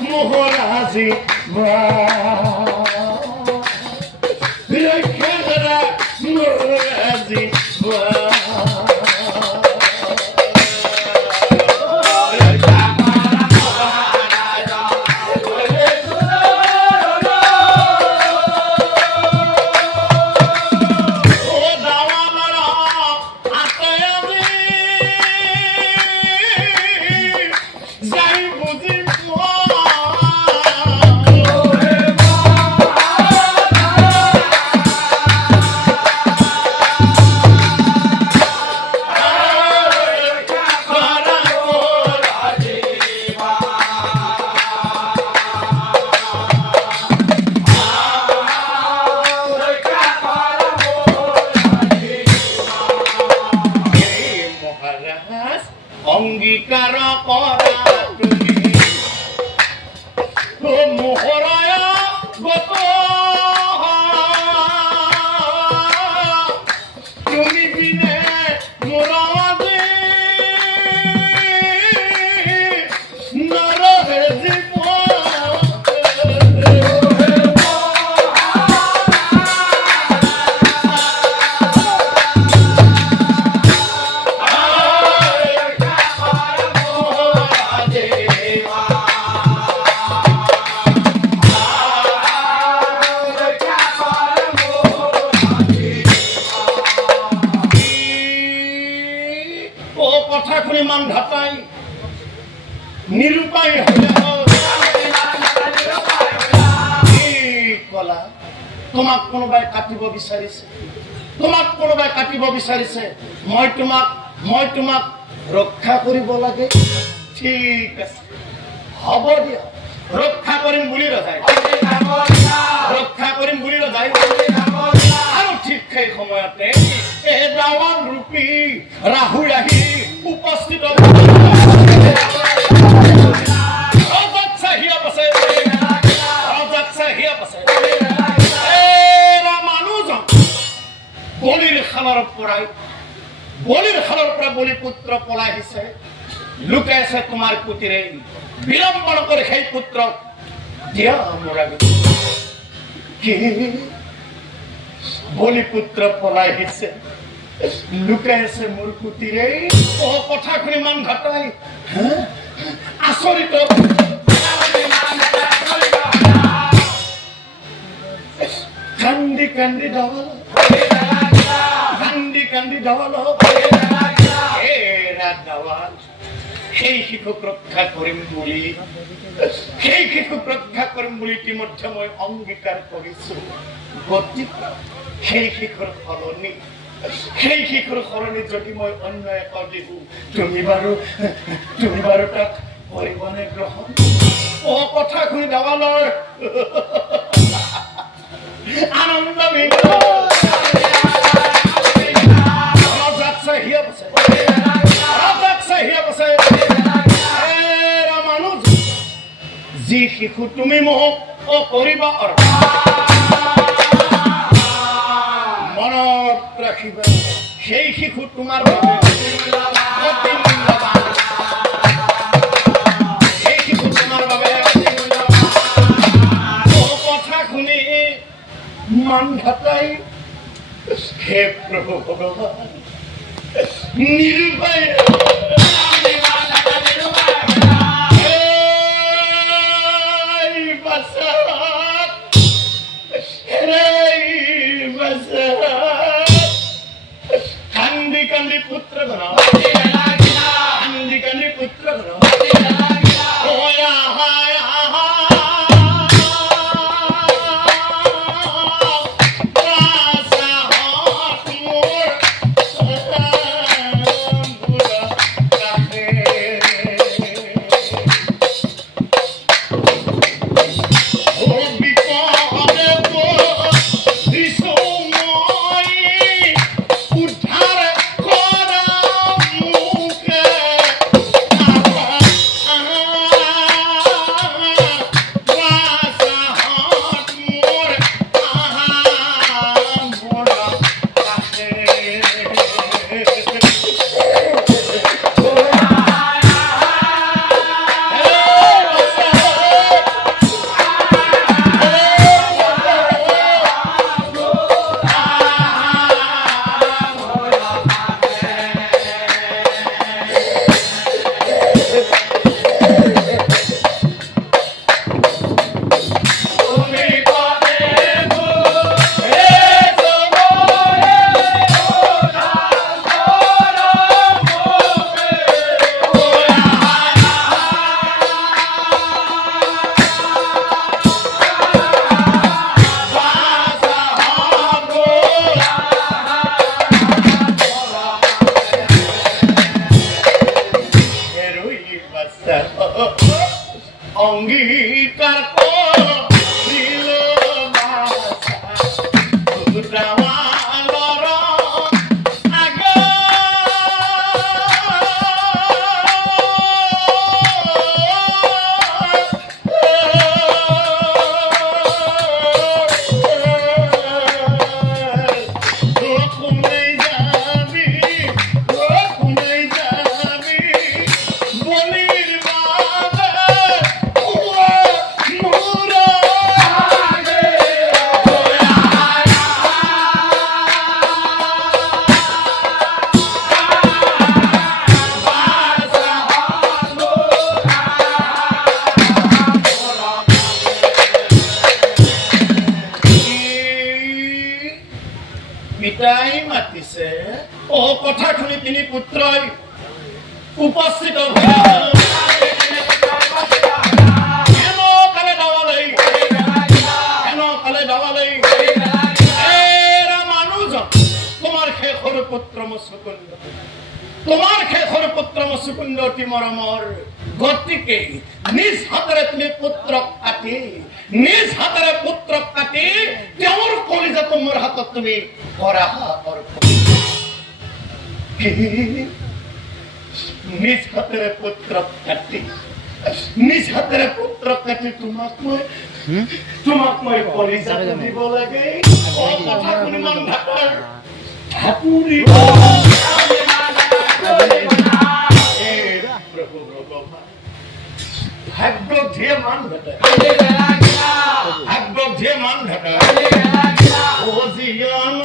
মোহরাজি রক্ষা মোহরাজি অঙ্গীকার করা তুমি মোহরায় গত তুমি বিনে মোরাজে নরহে মান ঘাটাই নিরুপায় কলা তোমাক কোনোবাই কাটিব বিচাৰিছে তোমাক কোনোবাই কাটিব বিচাৰিছে মই তোমাক ৰক্ষা কৰিব লাগে ঠিক আছে হ'ব দিয়া ৰক্ষা কৰিম বুলি ৰজাই আৰু ঠিক সেই সময়তে এই দাৱান ৰূপী ৰাহু আহি উপস্থিত বলিৰ খালৰ পৰা বলি পুত্ৰ পলাই আহিছে লুকাই আছে তোমাৰ পুতিৰে বিলম্বন কৰি সেই পুত্ৰক দিয়া মৰা কি বলি পুত্ৰ পলাই আহিছে লুকাই আছে মোৰ পুতিৰে কথা শুনি মান ঘটাই আচৰিত কান্দি কান্দি ডাৱল কান্দি ডাৱল সেই শিশুক ৰক্ষা কৰিম বুলি ইতিমধ্যে মই অংগীকাৰ কৰিছো গতিকে সেই শিশুৰ সলনি যদি মই অন্য এক দিহু তুমি বাৰু তাক কৰিবনে গ্ৰহণ কথা শুনি ডাৱালৰ আনন্দ যি শিশু তুমি মোক কৰিবা মনত ৰাখিবা সেই শিশু তোমাৰ কথা শুনি মান ঘাটাই হে প্ৰভু ভগৱান নিৰুপায় কান্দি পুত্ৰ ধৰ অঙ্গীকাৰ কৰিল পিতাই মাতিছে ও কথা শুনি তিনি পুত্ৰই উপস্থিত তোমাৰ শেষৰ পুত্ৰ মুচুকুন্দ তোমাৰ শেষৰ পুত্ৰ মুচুকুন্দ অতি মৰমৰ গতিকে নিজ হাতেৰে তুমি পুত্ৰক কাটি তেওঁৰ কলিজাটো মোৰ হাতত তুমি কৰা নিজ হাতেৰে পুত্ৰক কাটি তোমাক মই কলিজাটো দিব লাগে কথা শুনি মন ঢাকুৰি ভাগ্য ধীয়ে মান ভেটে ও জীয়ান